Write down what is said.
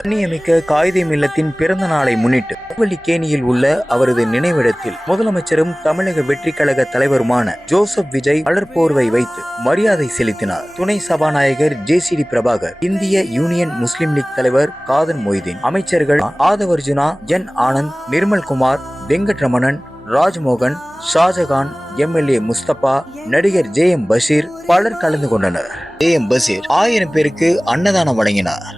கண்ணியமிக்க காயிதே இல்லத்தின் பிறந்த நாளை முன்னிட்டு திருவல்லிக்கேணியில் உள்ள அவரது நினைவிடத்தில் முதலமைச்சரும் தமிழக வெற்றி கழக தலைவருமான ஜோசப் விஜய் மலர் போர்வை வைத்து மரியாதை செலுத்தினார். துணை சபாநாயகர் ஜேசிடி பிரபாகர், இந்திய யூனியன் முஸ்லிம் லீக் தலைவர் காதர் மொய்தீன், அமைச்சர்கள் ஆதவர்ஜுனா, என் ஆனந்த், நிர்மல்குமார், வெங்கட்ரமணன், ராஜ்மோகன், ஷாஜகான், MLA முஸ்தபா, நடிகர் JM பஷீர் பலர் கலந்து கொண்டனர். JM பஷீர் 1000 பேருக்கு அன்னதானம் வழங்கினார்.